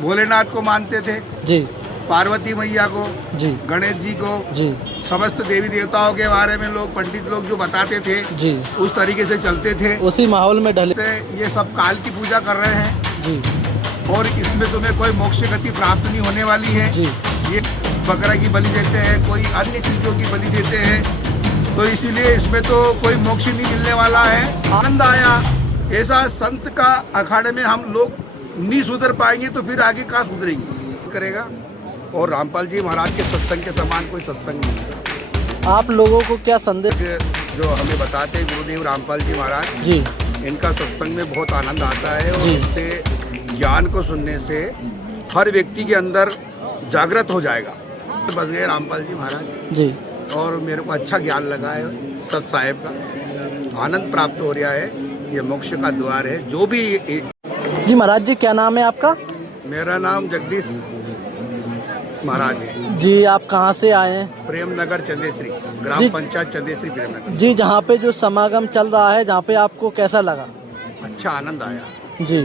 भोलेनाथ को मानते थे जी पार्वती मैया को जी गणेश जी को जी समस्त देवी देवताओं के बारे में लोग पंडित लोग जो बताते थे जी उस तरीके से चलते थे। उसी माहौल में ढले। से ये सब काल की पूजा कर रहे हैं जी और इसमें तुम्हें कोई मोक्ष गति प्राप्त नहीं होने वाली है। जी ये बकरा की बलि देते हैं, कोई अन्य चीजों की बलि देते हैं, तो इसीलिए इसमें तो कोई मोक्ष नहीं मिलने वाला है। आनंद आया, ऐसा संत का अखाड़े में हम लोग नहीं सुधर पाएंगे तो फिर आगे कहाँ सुधरेंगे करेगा। और रामपाल जी महाराज के सत्संग के समान कोई सत्संग नहीं है। आप लोगों को क्या संदेश? जो हमें बताते हैं गुरुदेव रामपाल जी महाराज जी इनका सत्संग में बहुत आनंद आता है और जी। इससे ज्ञान को सुनने से हर व्यक्ति के अंदर जागृत हो जाएगा। बस गए रामपाल जी महाराज जी और मेरे को अच्छा ज्ञान लगा है सत साहेब का, आनंद प्राप्त हो रहा है। ये मोक्ष का द्वार है। जो भी जी महाराज जी, क्या नाम है आपका? मेरा नाम जगदीश महाराज है जी। आप कहाँ से आए हैं? प्रेम नगर चंदेश्वरी, जी। ग्राम पंचायत चंदेश्वरी प्रेम नगर। जी, जहाँ पे जो समागम चल रहा है, जहाँ पे आपको कैसा लगा? अच्छा आनंद आया जी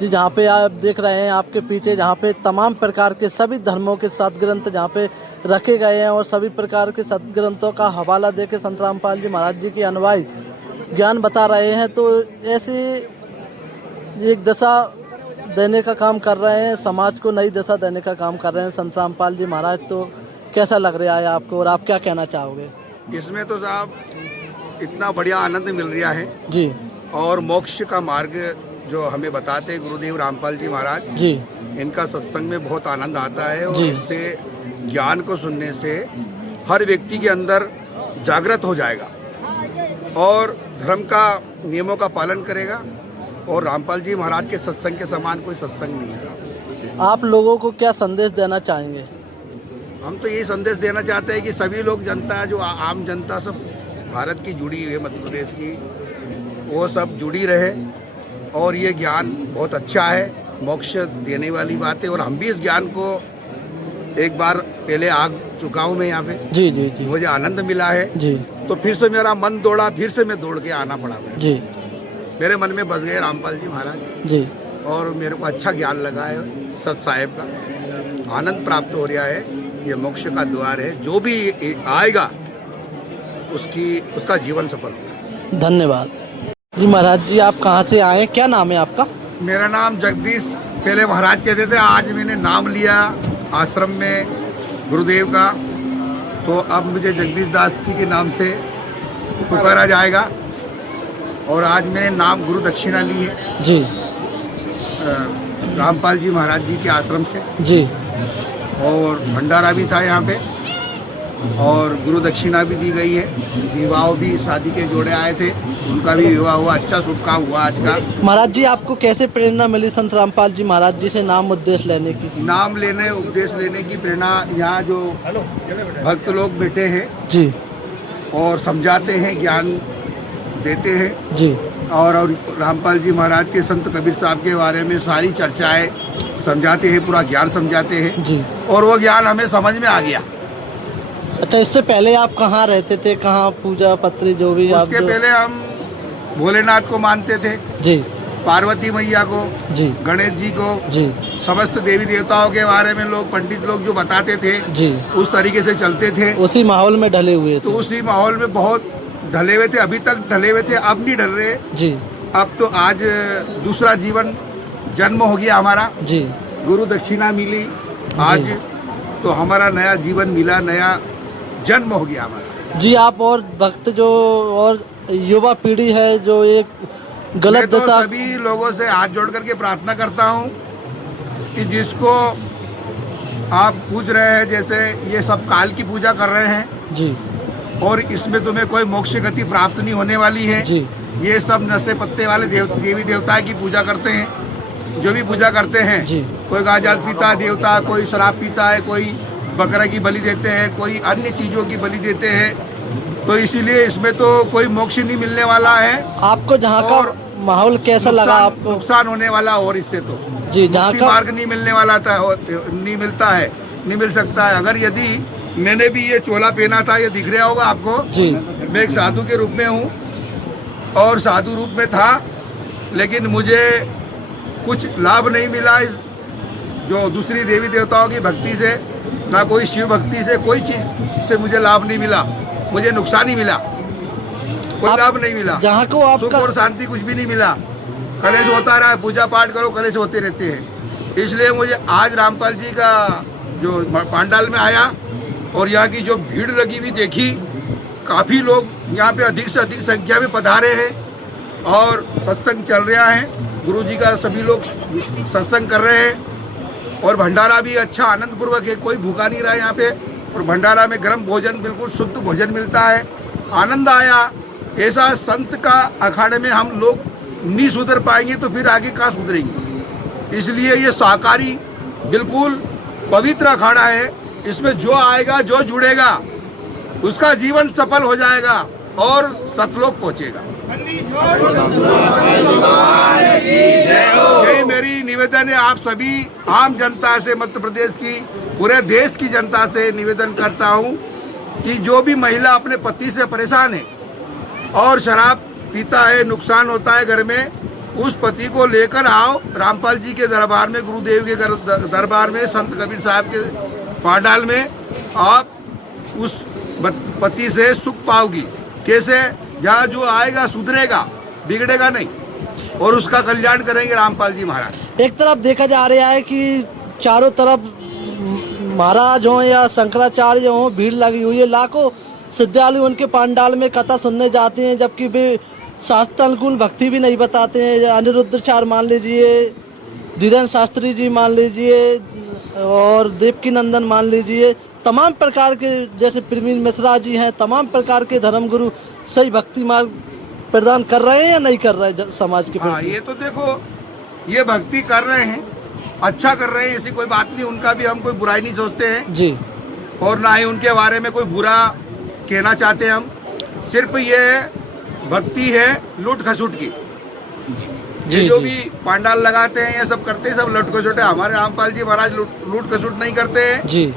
जी। जहाँ पे आप देख रहे हैं आपके पीछे, जहाँ पे तमाम प्रकार के सभी धर्मों के सदग्रंथ जहाँ पे रखे गए हैं और सभी प्रकार के सदग्रंथों का हवाला दे के संत रामपाल जी महाराज जी की अनुयायी ज्ञान बता रहे हैं। तो ऐसी एक दशा देने का काम कर रहे हैं, समाज को नई दशा देने का काम कर रहे हैं संत रामपाल जी महाराज। तो कैसा लग रहा है आपको और आप क्या कहना चाहोगे? इसमें तो साहब इतना बढ़िया आनंद मिल रहा है जी और मोक्ष का मार्ग जो हमें बताते हैं गुरुदेव रामपाल जी महाराज जी इनका सत्संग में बहुत आनंद आता है और जी। इससे ज्ञान को सुनने से हर व्यक्ति के अंदर जागृत हो जाएगा और धर्म का नियमों का पालन करेगा। और रामपाल जी महाराज के सत्संग के समान कोई सत्संग नहीं है साहब। आप लोगों को क्या संदेश देना चाहेंगे? हम तो यही संदेश देना चाहते हैं कि सभी लोग जनता जो आम जनता सब भारत की जुड़ी हुई है, मध्य प्रदेश की, वो सब जुड़ी रहे और ये ज्ञान बहुत अच्छा है, मोक्ष देने वाली बात है। और हम भी इस ज्ञान को एक बार पहले आ चुका हूँ मैं यहाँ पे, जी जी जी मुझे आनंद मिला है। जी तो फिर से मेरा मन दौड़ा, फिर से मैं दौड़ के आना पड़ा। जी मेरे मन में बस गए रामपाल जी महाराज जी और मेरे को अच्छा ज्ञान लगा है सत साहेब का, आनंद प्राप्त हो रहा है। ये मोक्ष का द्वार है। जो भी आएगा उसका जीवन सफल होगा। धन्यवाद जी। महाराज जी, आप कहाँ से आए, क्या नाम है आपका? मेरा नाम जगदीश, पहले महाराज कहते थे, आज मैंने नाम लिया आश्रम में गुरुदेव का, तो अब मुझे जगदीश दास जी के नाम से पुकारा जाएगा। और आज मैंने नाम गुरु दक्षिणा ली है जी रामपाल जी महाराज जी के आश्रम से जी। और भंडारा भी था यहाँ पे और गुरु दक्षिणा भी दी गई है। विवाह भी, शादी के जोड़े आए थे, उनका भी विवाह हुआ, अच्छा शुभ काम हुआ आज का। महाराज जी, आपको कैसे प्रेरणा मिली संत रामपाल जी महाराज जी से नाम उपदेश लेने की? नाम लेने, उपदेश लेने की प्रेरणा, यहाँ जो भक्त लोग बैठे हैं जी और समझाते हैं, ज्ञान देते हैं जी। और रामपाल जी महाराज के संत कबीर साहब के बारे में सारी चर्चाएं समझाते हैं, पूरा ज्ञान समझाते हैं जी। और वो ज्ञान हमें समझ में आ गया। अच्छा, इससे पहले आप कहाँ रहते थे, कहाँ पूजा पत्री जो भी आप उसके पहले हम भोलेनाथ को मानते थे, जी पार्वती मैया को, जी गणेश जी को, जी समस्त देवी देवताओं के बारे में लोग पंडित लोग जो बताते थे जी। उस तरीके से चलते थे। उसी माहौल में ढले हुए तो थे। उसी माहौल में बहुत ढले हुए थे, अभी तक ढले हुए थे, अब नहीं ढल रहे। जी अब तो आज दूसरा जीवन जन्म हो गया हमारा, जी गुरु दक्षिणा मिली आज, तो हमारा नया जीवन मिला, नया जन्म हो गया हमारा। जी। आप और भक्त जो और युवा पीढ़ी है जो एक गलत मैं तो दशा, सभी लोगों से हाथ जोड़ करके प्रार्थना करता हूँ कि जिसको आप पूछ रहे हैं, जैसे ये सब काल की पूजा कर रहे हैं जी और इसमें तुम्हें कोई मोक्ष गति प्राप्त नहीं होने वाली है। जी ये सब नशे पत्ते वाले देवी देवता की पूजा करते हैं, जो भी पूजा करते हैं। जी। कोई गांजा पीता है देवता, कोई शराब पीता है, कोई बकरा की बलि देते हैं, कोई अन्य चीजों की बलि देते हैं। तो इसीलिए इसमें तो कोई मोक्ष नहीं मिलने वाला है। आपको जहाँ का माहौल कैसा लगा आपको? नुकसान होने वाला और इससे तो जी, जहाँ का मार्ग नहीं मिलने वाला था, नहीं मिलता है, नहीं मिल सकता है। अगर यदि मैंने भी ये चोला पहना था, ये दिख रहा होगा आपको जी। मैं एक साधु के रूप में हूँ और साधु रूप में था, लेकिन मुझे कुछ लाभ नहीं मिला इस जो दूसरी देवी देवताओं की भक्ति से, ना कोई शिव भक्ति से, कोई चीज से मुझे लाभ नहीं मिला, मुझे नुकसान ही मिला, कोई लाभ नहीं मिला। जहाँ को सुख आपका और शांति कुछ भी नहीं मिला। कलेश होता रहा, पूजा पाठ करो, कलेश होते रहते हैं। इसलिए मुझे आज रामपाल जी का जो पांडाल में आया और यहाँ की जो भीड़ लगी हुई देखी, काफ़ी लोग यहाँ पे अधिक से अधिक संख्या में पधारे हैं और सत्संग चल रहा है। गुरु जी का सभी लोग सत्संग कर रहे हैं और भंडारा भी अच्छा आनंद पूर्वक है, कोई भूखा नहीं रहा यहाँ पे। और भंडारा में गर्म भोजन, बिल्कुल शुद्ध भोजन मिलता है। आनंद आया। ऐसा संत का अखाड़े में हम लोग नहीं सुधर पाएंगे तो फिर आगे कहाँ सुधरेंगे। इसलिए ये शाकाहारी बिल्कुल पवित्र अखाड़ा है। इसमें जो आएगा, जो जुड़ेगा, उसका जीवन सफल हो जाएगा और सतलोक पहुंचेगा। यही मेरी निवेदन है आप सभी आम जनता से, मध्य प्रदेश की, पूरे देश की जनता से निवेदन करता हूं कि जो भी महिला अपने पति से परेशान है और शराब पीता है, नुकसान होता है घर में, उस पति को लेकर आओ रामपाल जी के दरबार में, गुरुदेव के दरबार में, संत कबीर साहब के पांडाल में। आप उस पति से सुख पाओगी। कैसे? यहाँ जो आएगा सुधरेगा, बिगड़ेगा नहीं और उसका कल्याण करेंगे रामपाल जी महाराज। एक तरफ देखा जा रहा है कि चारों तरफ महाराज हों या शंकराचार्य हों, भीड़ लगी हुई है। लाखों श्रद्धालु उनके पांडाल में कथा सुनने जाते हैं, जबकि वे शास्त्रानुकूल भक्ति भी नहीं बताते हैं। अनिरुद्धाचार्य मान लीजिए, धीरेन्द्र शास्त्री जी मान लीजिए और देवकी नंदन मान लीजिए, तमाम प्रकार के, जैसे प्रवीण मिश्रा जी हैं, तमाम प्रकार के धर्मगुरु सही भक्ति मार्ग प्रदान कर रहे हैं या नहीं कर रहे हैं समाज के हाँ, ये तो देखो, ये भक्ति कर रहे हैं, अच्छा कर रहे हैं, ऐसी कोई बात नहीं। उनका भी हम कोई बुराई नहीं सोचते हैं जी, और ना ही उनके बारे में कोई बुरा कहना चाहते हैं हम। सिर्फ ये भक्ति है लूट खसूट की। ये जो भी पांडाल लगाते हैं, ये सब करते हैं, सब लूट खसूट है। हमारे रामपाल जी महाराज लूट खसूट नहीं करते हैं जी।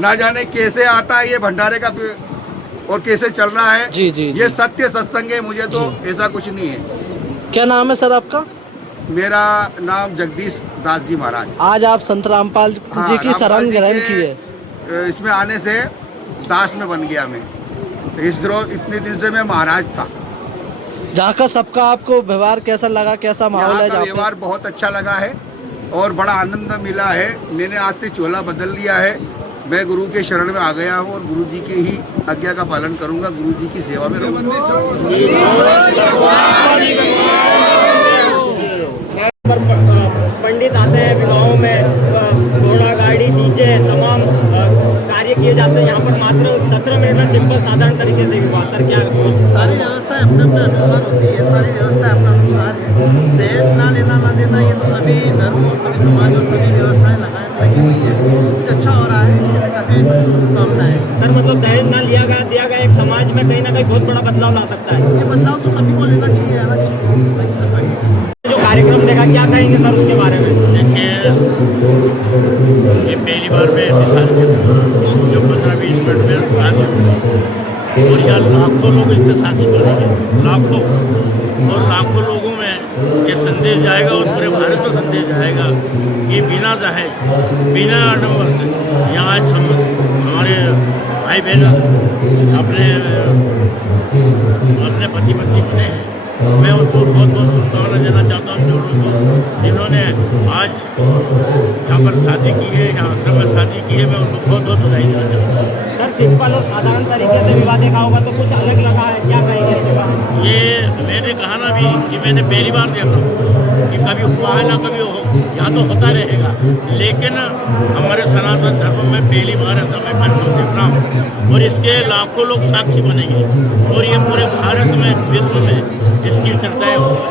ना जाने कैसे आता है ये भंडारे का और कैसे चल रहा है। जी जी, ये सत्य सत्संग है। मुझे तो ऐसा कुछ नहीं है। क्या नाम है सर आपका? मेरा नाम जगदीश दास जी महाराज। आज आप संत रामपाल जी की शरण ग्रहण की है। इसमें आने से दास में बन गया मैं। इतने दिन से मैं महाराज था। जहाँ का सबका आपको व्यवहार कैसा लगा, कैसा माहौल है? व्यवहार बहुत अच्छा लगा है और बड़ा आनंद मिला है। मैंने आज से चोला बदल लिया है। मैं गुरु के शरण में आ गया हूँ और गुरु जी की ही आज्ञा का पालन करूंगा, गुरु जी की सेवा में रहूंगा। पंडित आते हैं विवाहों में, घोड़ा गाड़ी डीजे तमाम कार्य किए जाते हैं। यहाँ पर मात्र 17 मिनट में सिंपल साधारण तरीके से विवाह। सर क्या सारी व्यवस्था अपने अपने अनुसार होती है, सारी व्यवस्था अपना अनुसार है। दहेज ना लेना ना देना ये तो सभी धर्म और सभी समाज और सभी व्यवस्थाएं लगी हुई है। कुछ अच्छा हो रहा है, इसके लिए काफी शुभकामना है। सर मतलब दहेज ना दिया गया एक समाज में कहीं ना कहीं बहुत बड़ा बदलाव ला सकता है। ये बदलाव तो सभी को लेना चाहिए, आना चाहिए। जो कार्यक्रम देखा, क्या कहेंगे सर उसके बारे में? देखिए, ये पहली बार में ऐसी शादी जो 15-20 मिनट में शादी हुई और यहाँ लाखों लोग इसके साक्षी बनेंगे, लाखों। और लाखों लोगों में ये संदेश जाएगा और पूरे भारत में संदेश जाएगा कि बिना दहेज, बिना आडम्बर से यहाँ आज हमारे भाई बहन अपने पति पत्नी बने हैं। मैं उनको बहुत बहुत शुभकामना देना चाहता हूँ जो लोगों जिन्होंने आज यहाँ पर शादी की है, यहाँ आश्रम में शादी की है। मैं उनको बहुत बहुत बधाई देना चाहता हूँ। सर सिंपल और साधारण तरीके से विवाह देखा होगा तो कुछ अलग लगा है, क्या कहेंगे इसके बारे में? ये मैंने कहा ना भी कि मैंने पहली बार देख रहा हूँ कि कभी हुआ है ना कभी हो, यहाँ तो होता रहेगा, लेकिन हमारे सनातन धर्म में पहली बार ऐसा मैं कार्यक्रम देख रहा हूँ और इसके लाखों लोग साक्षी बनेंगे और ये पूरे भारत में, विश्व में इसकी चर्चाएं होंगी।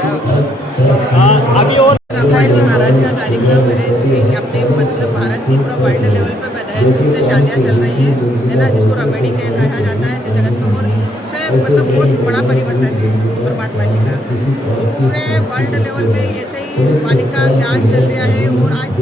अभी और रामपाल जी महाराज का कार्यक्रम है, अपने मतलब भारत की पूरा वर्ल्ड लेवल पर दहेज मुक्त शादियाँ चल रही है ना, जिसको रमेडी कहा जाता है जो जगत में, और इससे मतलब बहुत बड़ा परिवर्तन है परमात्मा जी का। पूरे वर्ल्ड लेवल में ऐसे ही बालिका ज्ञान चल रहा है। और आज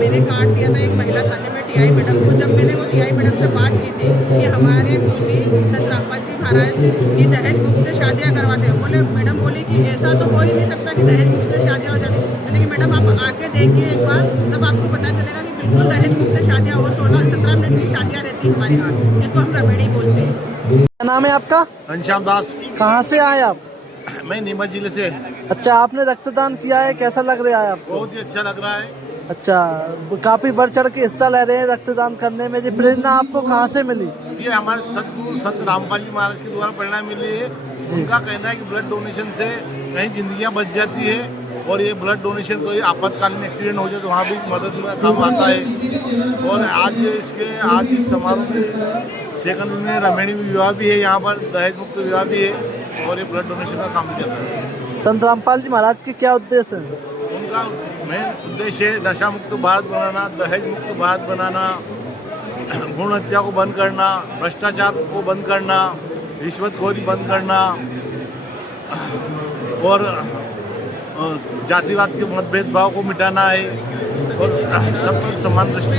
मैंने कार्ड दिया था एक महिला थाने में टीआई मैडम को। जब मैंने वो टीआई मैडम से बात की थी कि हमारे गुरुजी संत रामपाल जी महाराज की दहेज मुक्त शादियाँ करवाते हैं, बोले मैडम बोली कि ऐसा तो हो ही नहीं सकता कि दहेज मुक्त शादियाँ हो जाती। मैंने कि मैडम आप आके देखिए एक बार, तब आपको पता शादियाँ रहती हैं हमारे यहाँ, जिसको हम रमेड़ी बोलते हैं। क्या नाम है आपका? घनश्याम दास। कहाँ से आए आप? मैं नीमच जिले से। अच्छा, आपने रक्तदान किया है, कैसा लग रहा है आपको? बहुत ही अच्छा लग रहा है। अच्छा, काफी बढ़ चढ़ के हिस्सा ले रहे हैं रक्तदान करने में। ये प्रेरणा आपको कहाँ से मिली? ये हमारे सदगुरु संत रामपाल जी महाराज के द्वारा प्रेरणा मिली है। उनका कहना है कि ब्लड डोनेशन से कहीं जिंदगियां बच जाती है, और ये ब्लड डोनेशन कोई आपातकालीन एक्सीडेंट हो जाए तो वहाँ भी मदद में काम आता है। और आज इस समारोह में सेकंड में रमेणी विवाह भी है, यहाँ पर दहेज मुक्त विवाह भी है, और ये ब्लड डोनेशन का काम भी चल रहा है। संत रामपाल जी महाराज के क्या उद्देश्य है? उनका मेन उद्देश्य है नशा मुक्त भारत बनाना, दहेज मुक्त भारत बनाना, भ्रूण हत्या को बंद करना, भ्रष्टाचार को बंद करना, रिश्वतखोरी बंद करना, और जातिवाद के मतभेदभाव को मिटाना है, और सब समान दृष्टि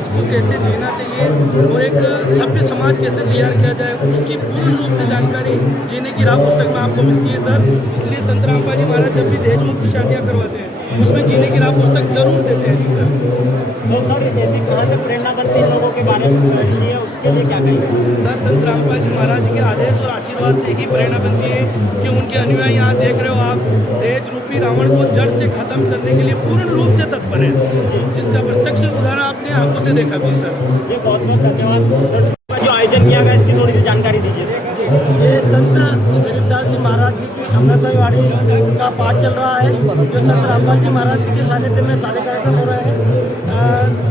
उसको कैसे जीना चाहिए और एक सभ्य समाज कैसे तैयार किया जाए, उसकी पूर्ण रूप से जानकारी जीने की राह पुस्तक में आपको मिलती है सर। इसलिए संत रामपाल जी महाराज जब भी दहेज मुक्त शादियाँ करवाते हैं उसमें जीने की राह पुस्तक जरूर देते हैं जी सर। तो सर जैसे कहाँ से प्रेरणा बनती है लोगों के बारे में लिए, उसके लिए क्या कहेंगे? सर, संत रामपाल जी महाराज के आदेश और आशीर्वाद से ही प्रेरणा बनती है कि उनके अनुयायी यहाँ देख रहे हो आप, दहेज रूपी रावण को जड़ से खत्म करने के लिए पूर्ण रूप से तत्पर है, जिसका प्रत्यक्ष उदाहरण आपने आंखों से देखा भी सर। जी बहुत बहुत धन्यवाद। जो आयोजन किया गया इसकी थोड़ी सी जानकारी दीजिए सर। ये संत गरीबदास जी महाराज जी की अमृतवाणी का पाठ चल रहा है, जो संत रामपाल जी महाराज जी के सानिध्य में सारे कार्यक्रम हो रहे हैं।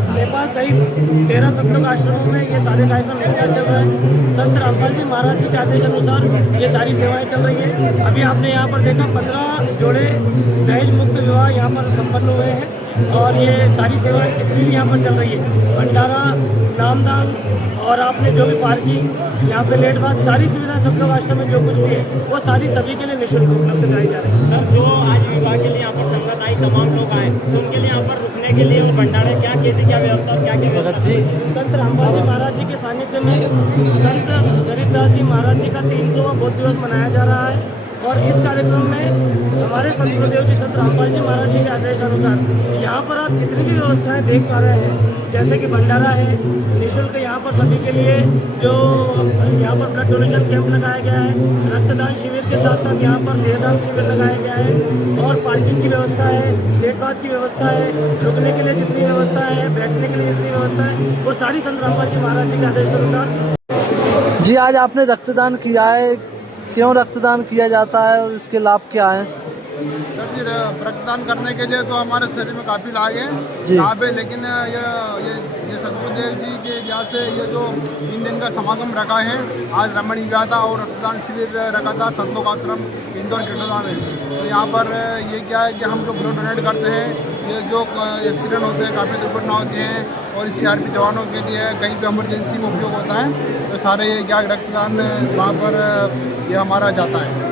नेपाल सहित 13 सतलोक आश्रमों में ये सारे कार्यक्रम एक साथ चल रहे हैं। संत रामपाल जी महाराज जी के आदेश अनुसार ये सारी सेवाएं चल रही है। अभी आपने यहाँ पर देखा 15 जोड़े दहेज मुक्त विवाह यहाँ पर संपन्न हुए हैं, और ये सारी सेवाएं जितनी भी यहाँ पर चल रही है, भंडारा, नामदान, और आपने जो भी पार्किंग, यहाँ पे लेट बाद सारी सुविधाएं सतलोक आश्रम में जो कुछ भी है वो सारी सभी के लिए निःशुल्क उपलब्ध कराई जा रही है। सर जो आज विवाह के लिए यहाँ पर संगत आई, तमाम लोग आए, तो उनके लिए यहाँ पर रुकने के लिए और भंडारे क्या कैसी क्या व्यवस्था और क्या क्या व्यवस्था थी? संत रामपाल जी महाराज जी के सानिध्य में संत गरीबदास जी महाराज जी का 300वां बौद्ध दिवस मनाया जा रहा है, और इस कार्यक्रम में हमारे संत गुरुदेव जी संत रामपाल जी महाराज जी के आदेश अनुसार यहाँ पर आप जितनी भी व्यवस्थाएं देख पा रहे हैं, जैसे कि भंडारा है निःशुल्क यहाँ पर सभी के लिए, जो यहाँ पर ब्लड डोनेशन कैंप लगाया गया है, रक्तदान शिविर के साथ साथ यहाँ पर देहदान शिविर लगाया गया है, और पार्किंग की व्यवस्था है, लेट बाद की व्यवस्था है, रुकने के लिए जितनी व्यवस्था है, बैठने के लिए जितनी व्यवस्था है, वो सारी संत रामपाल जी महाराज जी के आदेश अनुसार। जी, आज आपने रक्तदान किया है, क्यों रक्तदान किया जाता है और इसके लाभ क्या हैं? सर जी, रक्तदान करने के लिए तो हमारे शरीर में काफ़ी लाभ है, लेकिन ये सतगुरुदेव जी के यहाँ से ये जो 3 दिन का समागम रखा है, आज रमणी विवाह था और रक्तदान शिविर रखा था सतलोक आश्रम इंदौर केटोदा में। तो यहाँ पर ये क्या है कि हम जो ब्लड डोनेट करते हैं, ये जो एक्सीडेंट होते हैं, काफ़ी दुर्घटना होती हैं, और CRP जवानों के लिए कहीं पे इमरजेंसी में उपयोग होता है, तो सारे ये क्या रक्तदान वहाँ पर ये हमारा जाता है।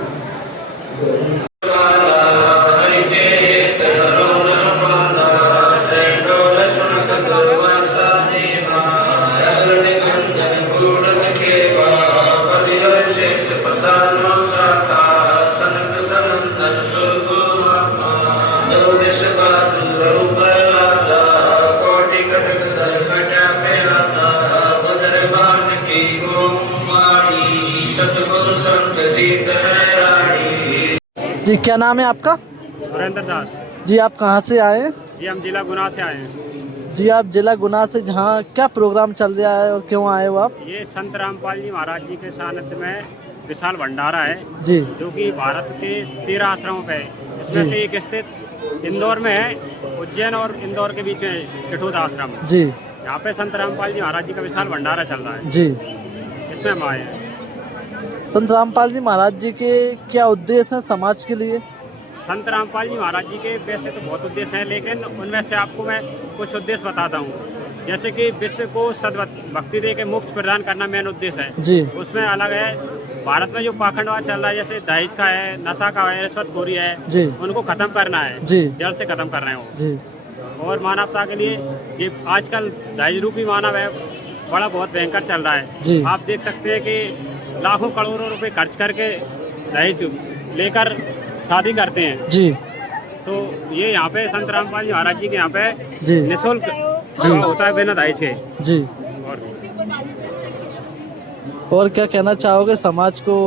जी, क्या नाम है आपका? सुरेंद्र दास। जी, आप कहाँ से आए हैं? जी हम जिला गुना से आए हैं। जी, आप जिला गुना से, जहाँ क्या प्रोग्राम चल रहा है और क्यों आए हो आप? ये संत रामपाल जी महाराज जी के सानिध्य में विशाल भंडारा है, जी, जो कि भारत के 13 आश्रमों पे है। इसमें से एक स्थित इंदौर में है, उज्जैन और इंदौर के बीच में केटोदा आश्रम। जी, यहाँ पे संत रामपाल जी महाराज जी का विशाल भंडारा चल रहा है। जी, इसमें हम आए हैं। संत रामपाल जी महाराज जी के क्या उद्देश्य हैं समाज के लिए? संत रामपाल जी महाराज जी के वैसे तो बहुत उद्देश्य हैं, लेकिन उनमें से आपको मैं कुछ उद्देश्य बताता हूँ। जैसे कि विश्व को सद्भक्ति दे के मोक्ष प्रदान करना मेन उद्देश्य है। जी, उसमें अलग है, भारत में जो पाखंडवाद चल रहा है, जैसे दहेज का है, नशा का है, रिश्वतखोरी है, जी, उनको खत्म करना है, जी, जड़ से खत्म कर रहे हैं वो। जी, और मानवता के लिए ये आजकल दहेज रूपी मानव है, बड़ा बहुत भयंकर चल रहा है। जी, आप देख सकते हैं कि लाखों करोड़ों रुपए खर्च करके दहेज लेकर शादी करते हैं। जी, तो ये यहाँ पे संत रामपाल जी महाराज जी के यहाँ पे जी, निःशुल्क जी होता है बिना दहेज के। जी। और और क्या कहना चाहोगे समाज को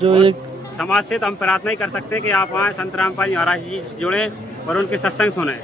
जो एक समाज से तो हम प्रार्थना ही कर सकते हैं कि आप आए, संत रामपाल जी महाराज जी से जुड़े और उनके सत्संग सुने।